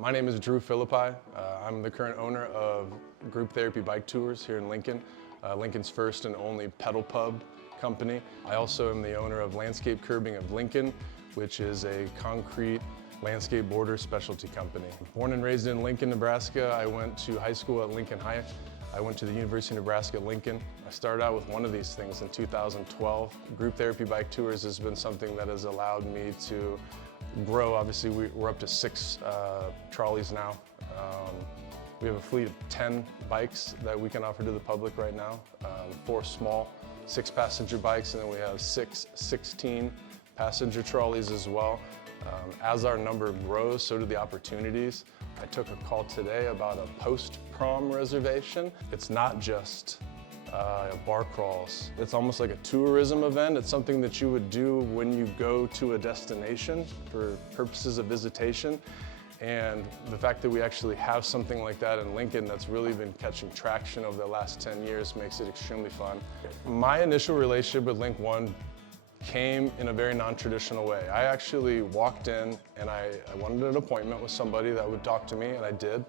My name is Drew Philippi. I'm the current owner of Group Therapy Bike Tours here in Lincoln, Lincoln's first and only pedal pub company. I also am the owner of Landscape Curbing of Lincoln, which is a concrete landscape border specialty company. Born and raised in Lincoln, Nebraska, I went to high school at Lincoln High. I went to the University of Nebraska-Lincoln. I started out with one of these things in 2012. Group Therapy Bike Tours has been something that has allowed me to grow. Obviously, we're up to 6 trolleys now. We have a fleet of 10 bikes that we can offer to the public right now. 4 small 6-passenger bikes, and then we have 6 16-passenger trolleys as well. As our number grows, so do the opportunities. I took a call today about a post-prom reservation. It's not just bar crawls. It's almost like a tourism event. It's something that you would do when you go to a destination for purposes of visitation. And the fact that we actually have something like that in Lincoln that's really been catching traction over the last 10 years makes it extremely fun. My initial relationship with LincOne came in a very non-traditional way. I actually walked in and I wanted an appointment with somebody that would talk to me, and I did.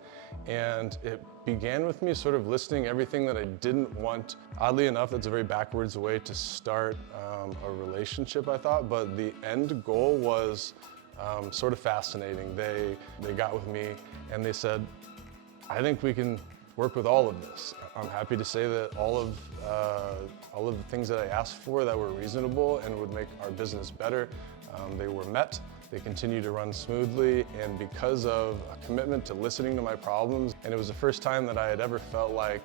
And it began with me sort of listing everything that I didn't want. Oddly enough, that's a very backwards way to start a relationship, I thought, but the end goal was sort of fascinating. They got with me and they said, I think we can work with all of this. I'm happy to say that all of the things that I asked for that were reasonable and would make our business better, they were met. They continue to run smoothly, and because of a commitment to listening to my problems, and it was the first time that I had ever felt like,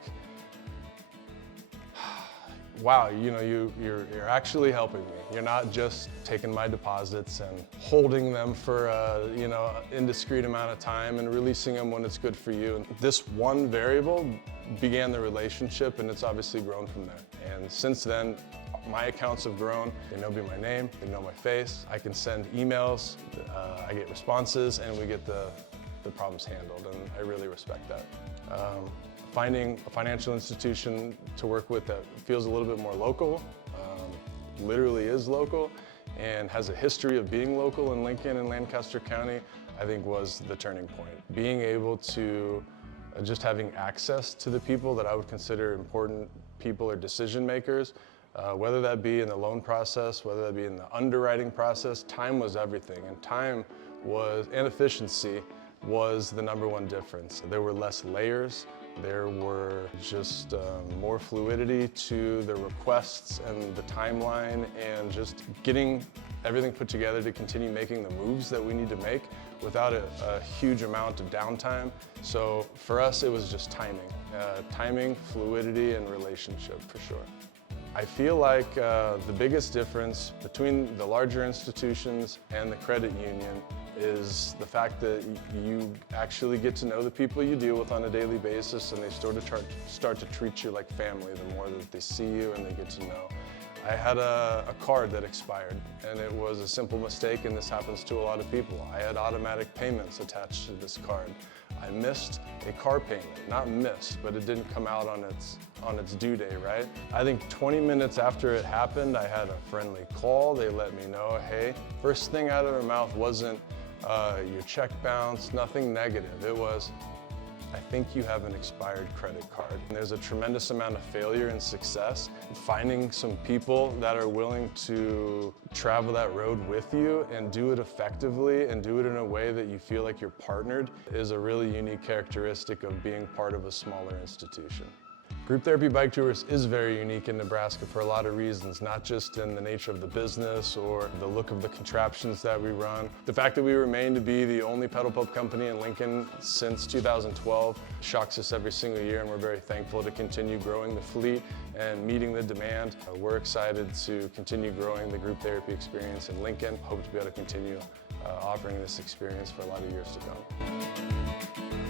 wow, you know, you're actually helping me. You're not just taking my deposits and holding them for a, you know, indiscreet amount of time and releasing them when it's good for you. And this one variable began the relationship, and it's obviously grown from there. And since then, my accounts have grown. They know me by name, they know my face. I can send emails, I get responses, and we get the problems handled, and I really respect that. Finding a financial institution to work with that feels a little bit more local, literally is local, and has a history of being local in Lincoln and Lancaster County, I think was the turning point. Being able to just having access to the people that I would consider important people or decision makers, whether that be in the loan process, whether that be in the underwriting process, time was everything, and efficiency was the #1 difference. There were less layers. There were just more fluidity to the requests and the timeline, and just getting everything put together to continue making the moves that we need to make without a huge amount of downtime. So for us, it was just timing, fluidity, and relationship for sure. I feel like the biggest difference between the larger institutions and the credit union is the fact that you actually get to know the people you deal with on a daily basis, and they start to treat you like family the more that they see you and they get to know. I had a card that expired, and it was a simple mistake, and this happens to a lot of people. I had automatic payments attached to this card. I missed a car payment, not missed, but it didn't come out on its due day, right? I think 20 minutes after it happened, I had a friendly call. They let me know, hey, first thing out of their mouth wasn't your check bounced, nothing negative. It was, I think you have an expired credit card. And there's a tremendous amount of failure and success. Finding some people that are willing to travel that road with you and do it effectively and do it in a way that you feel like you're partnered is a really unique characteristic of being part of a smaller institution. Group Therapy Bike Tours is very unique in Nebraska for a lot of reasons, not just in the nature of the business or the look of the contraptions that we run. The fact that we remain to be the only pedal pub company in Lincoln since 2012 shocks us every single year, and we're very thankful to continue growing the fleet and meeting the demand. We're excited to continue growing the group therapy experience in Lincoln. Hope to be able to continue offering this experience for a lot of years to come.